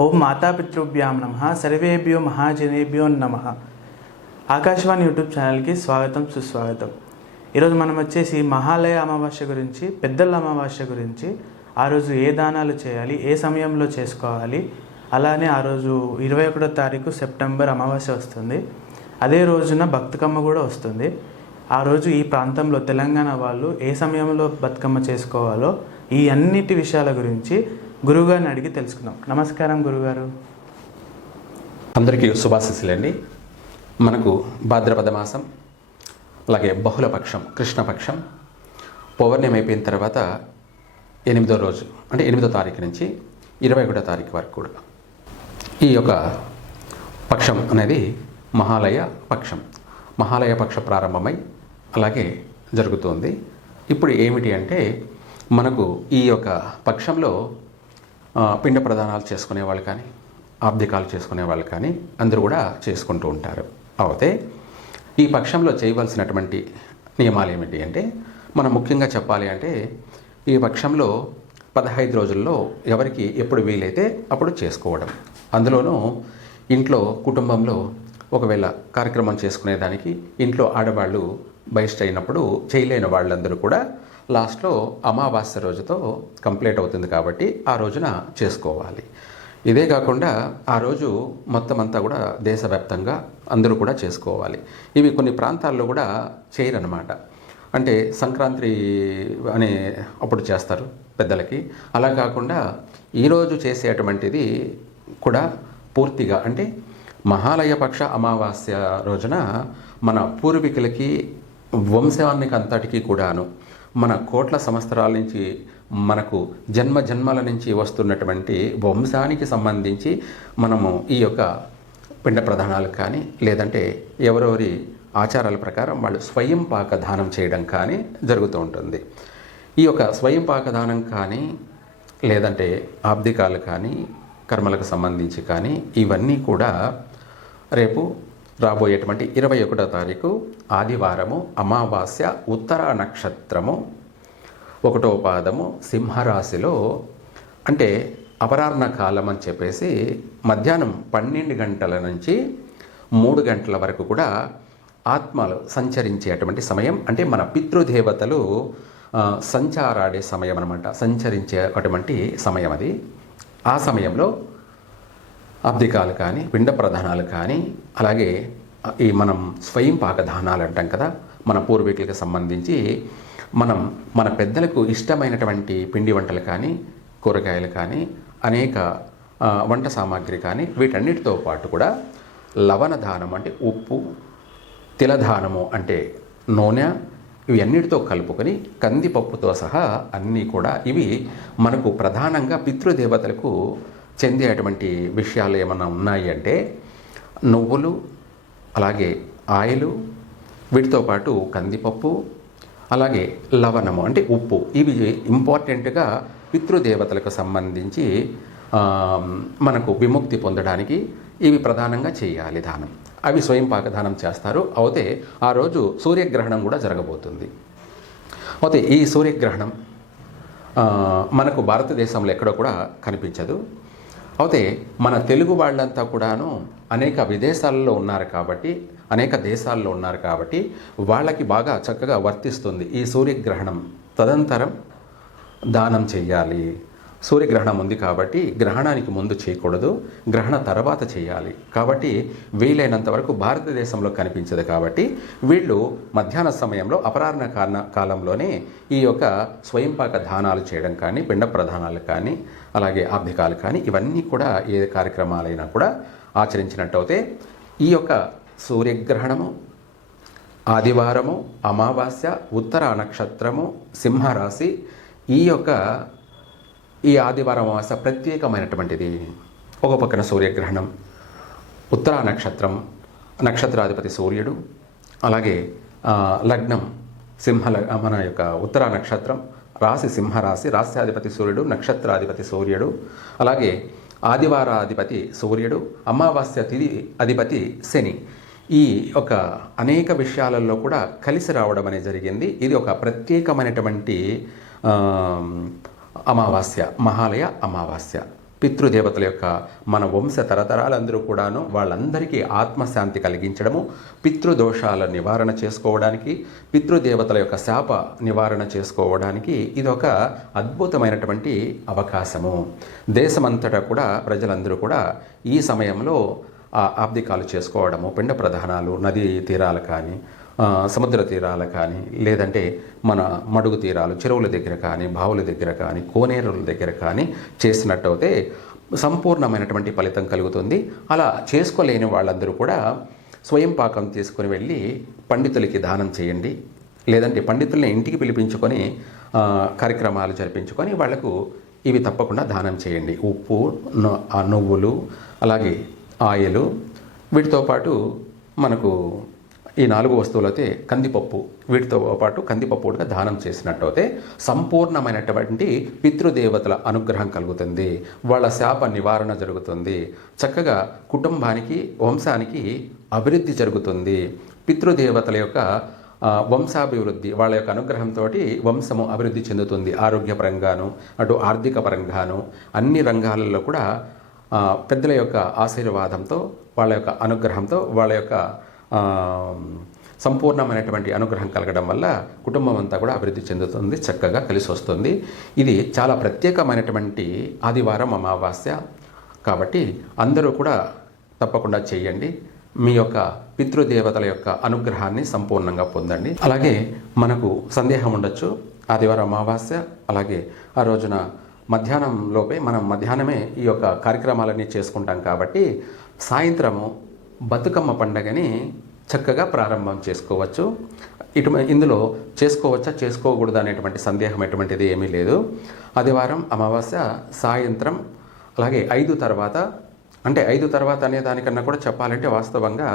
ఓం మాతాపితృభ్యాం నమః సర్వేభ్యో మహాజనేభ్యో నమః. ఆకాశవాణి యూట్యూబ్ ఛానల్కి స్వాగతం సుస్వాగతం. ఈరోజు మనం వచ్చేసి మహాలయ అమావాస్య గురించి, పెద్దల అమావాస్య గురించి, ఆ రోజు ఏ దానాలు చేయాలి, ఏ సమయంలో చేసుకోవాలి, అలానే ఆ రోజు 21వ తారీఖు సెప్టెంబర్ అమావాస్య వస్తుంది. అదే రోజున బతుకమ్మ కూడా వస్తుంది. ఆ రోజు ఈ ప్రాంతంలో తెలంగాణ వాళ్ళు ఏ సమయంలో బతుకమ్మ చేసుకోవాలో ఈ అన్నిటి విషయాల గురించి గురువుగారిని అడిగి తెలుసుకుందాం. నమస్కారం గురుగారు. అందరికీ శుభాశీస్సులండి. మనకు భాద్రపద మాసం, అలాగే బహుళపక్షం, కృష్ణపక్షం, పౌర్ణమి అయిపోయిన తర్వాత 8వ రోజు అంటే 8వ తారీఖు నుంచి 21వ తారీఖు వరకు కూడా ఈ యొక్క పక్షం అనేది మహాలయ పక్షం. మహాలయ పక్ష ప్రారంభమై అలాగే జరుగుతుంది. ఇప్పుడు ఏమిటి అంటే మనకు ఈ యొక్క పక్షంలో పిండ ప్రదానాలు చేసుకునే వాళ్ళు కానీ, ఆబ్దికాలు చేసుకునే వాళ్ళు కానీ అందరూ కూడా చేసుకుంటూ ఉంటారు. అయితే ఈ పక్షంలో చేయవలసినటువంటి నియమాలు ఏమిటి అంటే, మనం ముఖ్యంగా చెప్పాలి అంటే ఈ పక్షంలో 15 రోజుల్లో ఎవరికి ఎప్పుడు వీలైతే అప్పుడు చేసుకోవడం. అందులోనూ ఇంట్లో కుటుంబంలో ఒకవేళ కార్యక్రమం చేసుకునేదానికి ఇంట్లో ఆడవాళ్ళు బహిష్ట అయినప్పుడు చేయలేని వాళ్ళందరూ కూడా లాస్ట్లో అమావాస్య రోజుతో కంప్లీట్ అవుతుంది కాబట్టి ఆ రోజున చేసుకోవాలి. ఇదే కాకుండా ఆ రోజు మొత్తం అంతా కూడా దేశవ్యాప్తంగా అందరూ కూడా చేసుకోవాలి. ఇవి కొన్ని ప్రాంతాల్లో కూడా చేయరన్నమాట. అంటే సంక్రాంతి అనే అప్పుడు చేస్తారు పెద్దలకి. అలా కాకుండా ఈరోజు చేసేటువంటిది కూడా పూర్తిగా అంటే మహాలయ పక్ష అమావాస్య రోజున మన పూర్వీకులకి వంశానికి అంతటికీ కూడాను మన కోట్ల సంవత్సరాల నుంచి మనకు జన్మల నుంచి వస్తున్నటువంటి వంశానికి సంబంధించి మనము ఈ యొక్క పిండ ప్రదానాలు కానీ, లేదంటే ఎవరెవరి ఆచారాల ప్రకారం వాళ్ళు స్వయం పాక దానం చేయడం కానీ జరుగుతూ ఉంటుంది. ఈ యొక్క స్వయం పాక దానం కానీ, లేదంటే ఆబ్దికాలు కానీ, కర్మలకు సంబంధించి కానీ ఇవన్నీ కూడా రేపు రాబోయేటువంటి 21వ తారీఖు ఆదివారము, అమావాస్య, ఉత్తర నక్షత్రము, 1వ పాదము, సింహరాశిలో అంటే అపరాహ్న కాలం అని చెప్పేసి మధ్యాహ్నం 12 గంటల నుంచి 3 గంటల వరకు కూడా ఆత్మలు సంచరించేటువంటి సమయం. అంటే మన పితృదేవతలు సంచారాడే సమయం అన్నమాట, సంచరించేటువంటి సమయం అది. ఆ సమయంలో అబ్దికాలు కానీ, పిండ ప్రధానాలు కానీ, అలాగే ఈ మనం స్వయం పాకదానాలు అంటాం కదా, మన పూర్వీకులకు సంబంధించి మన పెద్దలకు ఇష్టమైనటువంటి పిండి వంటలు కానీ, కూరగాయలు కానీ, అనేక వంట సామాగ్రి కానీ వీటన్నిటితో పాటు కూడా లవణ దానం అంటే ఉప్పు, తిలదానము అంటే నూనె, ఇవి అన్నిటితో కలుపుకొని కందిపప్పుతో సహా అన్నీ కూడా ఇవి మనకు ప్రధానంగా పితృదేవతలకు చెందేటువంటి విషయాలు ఏమన్నా ఉన్నాయి అంటే నువ్వులు, అలాగే ఆయిలు, వీటితో పాటు కందిపప్పు, అలాగే లవణము అంటే ఉప్పు, ఇవి ఇంపార్టెంట్గా పితృదేవతలకు సంబంధించి మనకు విముక్తి పొందడానికి ఇవి ప్రధానంగా చేయాలి దానం. అవి స్వయం పాకదానం చేస్తారు. అయితే ఆ రోజు సూర్యగ్రహణం కూడా జరగబోతుంది. అయితే ఈ సూర్యగ్రహణం మనకు భారతదేశంలో ఎక్కడో కూడా కనిపించదు. అయితే మన తెలుగు వాళ్ళంతా కూడాను అనేక విదేశాల్లో ఉన్నారు కాబట్టి, అనేక దేశాల్లో ఉన్నారు కాబట్టి వాళ్ళకి బాగా చక్కగా వర్తిస్తుంది ఈ సూర్యగ్రహణం. తదనంతరం దానం చేయాలి. సూర్యగ్రహణం ఉంది కాబట్టి గ్రహణానికి ముందు చేయకూడదు, గ్రహణ తర్వాత చేయాలి. కాబట్టి వీలైనంత వరకు భారతదేశంలో కనిపించదు కాబట్టి వీళ్ళు మధ్యాహ్న సమయంలో అపరాహ్న కాలంలోనే ఈ యొక్క స్వయంపాక దానాలు చేయడం కానీ, పిండ ప్రధానాలు కానీ, అలాగే ఆబ్దికాలు కానీ ఇవన్నీ కూడా ఏ కార్యక్రమాలైనా కూడా ఆచరించినట్టయితే ఈ యొక్క సూర్యగ్రహణము, ఆదివారము, అమావాస్య, ఉత్తర నక్షత్రము, సింహరాశి, ఈ ఆదివారం అమావాస్య ప్రత్యేకమైనటువంటిది. ఒక పక్కన సూర్యగ్రహణం, ఉత్తర నక్షత్రం, నక్షత్రాధిపతి సూర్యుడు, అలాగే లగ్నం మన యొక్క ఉత్తర నక్షత్రం, రాశి సింహరాశి, రాశ్యాధిపతి సూర్యుడు, నక్షత్రాధిపతి సూర్యుడు, అలాగే ఆదివారాధిపతి సూర్యుడు, అమావాస్య తిథి అధిపతి శని. ఈ ఒక అనేక విషయాలలో కూడా కలిసి రావడం అనేది జరిగింది. ఇది ఒక ప్రత్యేకమైనటువంటి అమావాస్య, మహాలయ అమావాస్య. పితృదేవతల యొక్క మన వంశ తరతరాలందరూ కూడాను వాళ్ళందరికీ ఆత్మశాంతి కలిగించడము, పితృదోషాల నివారణ చేసుకోవడానికి, పితృదేవతల యొక్క శాప నివారణ చేసుకోవడానికి ఇదొక అద్భుతమైనటువంటి అవకాశము. దేశమంతటా కూడా ప్రజలందరూ కూడా ఈ సమయంలో ఆబ్దికాలు చేసుకోవడము, పిండ ప్రధానాలు నదీ తీరాలు కానీ, సముద్ర తీరాలు కానీ, లేదంటే మన మడుగు తీరాలు చెరువుల దగ్గర కానీ, బావుల దగ్గర కానీ, కోనేరుల దగ్గర కానీ చేసినట్టయితే సంపూర్ణమైనటువంటి ఫలితం కలుగుతుంది. అలా చేసుకోలేని వాళ్ళందరూ కూడా స్వయం పాకం తీసుకుని వెళ్ళి పండితులకి దానం చేయండి, లేదంటే పండితుల్ని ఇంటికి పిలిపించుకొని కార్యక్రమాలు జరిపించుకొని వాళ్లకు ఇవి తప్పకుండా దానం చేయండి. ఉప్పు, నువ్వులు, అలాగే ఆయిలు, వీటితో పాటు మనకు ఈ 4 వస్తువులైతే కందిపప్పు, వీటితో పాటు కందిపప్పు కూడా దానం చేసినట్టయితే సంపూర్ణమైనటువంటి పితృదేవతల అనుగ్రహం కలుగుతుంది, వాళ్ళ శాప నివారణ జరుగుతుంది, చక్కగా కుటుంబానికి వంశానికి అభివృద్ధి జరుగుతుంది. పితృదేవతల యొక్క వంశాభివృద్ధి, వాళ్ళ యొక్క అనుగ్రహంతో వంశము అభివృద్ధి చెందుతుంది. ఆరోగ్యపరంగాను, అటు ఆర్థిక పరంగాను, అన్ని రంగాలలో కూడా పెద్దల యొక్క ఆశీర్వాదంతో, వాళ్ళ యొక్క అనుగ్రహంతో, వాళ్ళ యొక్క సంపూర్ణమైనటువంటి అనుగ్రహం కలగడం వల్ల కుటుంబం అంతా కూడా అభివృద్ధి చెందుతుంది, చక్కగా కలిసి వస్తుంది. ఇది చాలా ప్రత్యేకమైనటువంటి ఆదివారం అమావాస్య కాబట్టి అందరూ కూడా తప్పకుండా చేయండి. మీ యొక్క పితృదేవతల యొక్క అనుగ్రహాన్ని సంపూర్ణంగా పొందండి. అలాగే మనకు సందేహం ఉండొచ్చు, ఆదివారం అమావాస్య, అలాగే ఆ రోజున మనం మధ్యాహ్నమే ఈ యొక్క కార్యక్రమాలన్నీ చేసుకుంటాం కాబట్టి సాయంత్రము బతుకమ్మ పండగని చక్కగా ప్రారంభం చేసుకోవచ్చు. ఇందులో చేసుకోవచ్చా చేసుకోకూడదు అనేటువంటి సందేహం ఎటువంటిది ఏమీ లేదు. ఆదివారం అమావాస్య సాయంత్రం, అలాగే 5 తర్వాత, అంటే 5 తర్వాత అనే దానికన్నా కూడా చెప్పాలంటే వాస్తవంగా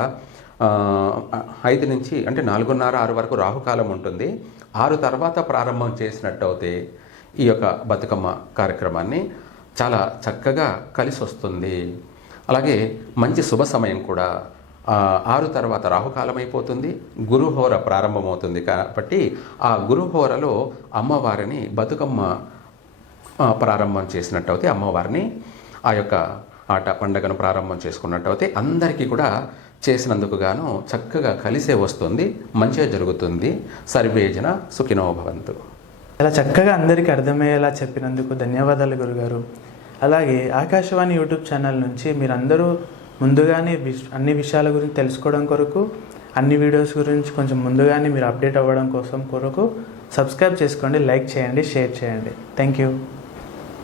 5 నుంచి అంటే 4:30, 6 వరకు రాహుకాలం ఉంటుంది. 6 తర్వాత ప్రారంభం చేసినట్టయితే ఈ యొక్క బతుకమ్మ కార్యక్రమాన్ని చాలా చక్కగా కలిసి వస్తుంది. అలాగే మంచి శుభ సమయం కూడా 6 తర్వాత రాహుకాలం అయిపోతుంది, గురుహోర ప్రారంభమవుతుంది. కాబట్టి ఆ గురుహోరలో అమ్మవారిని బతుకమ్మ ప్రారంభం చేసినట్టయితే, అమ్మవారిని ఆ యొక్క ఆట పండగను ప్రారంభం చేసుకున్నట్టయితే అందరికీ కూడా చేసినందుకు గాను చక్కగా కలిసే వస్తుంది, మంచిగా జరుగుతుంది. సర్వేజన సుఖినో భవంతు. చాలా చక్కగా అందరికీ అర్థమయ్యేలా చెప్పినందుకు ధన్యవాదాలు గురుగారు. అలాగే ఆకాశవాణి యూట్యూబ్ ఛానల్ నుంచి మీరందరూ ముందుగానే అన్ని విషయాల గురించి తెలుసుకోవడం కొరకు, అన్ని వీడియోస్ గురించి కొంచెం ముందుగానే మీరు అప్డేట్ అవ్వడం కొరకు సబ్స్క్రైబ్ చేసుకోండి, లైక్ చేయండి, షేర్ చేయండి. Thank you.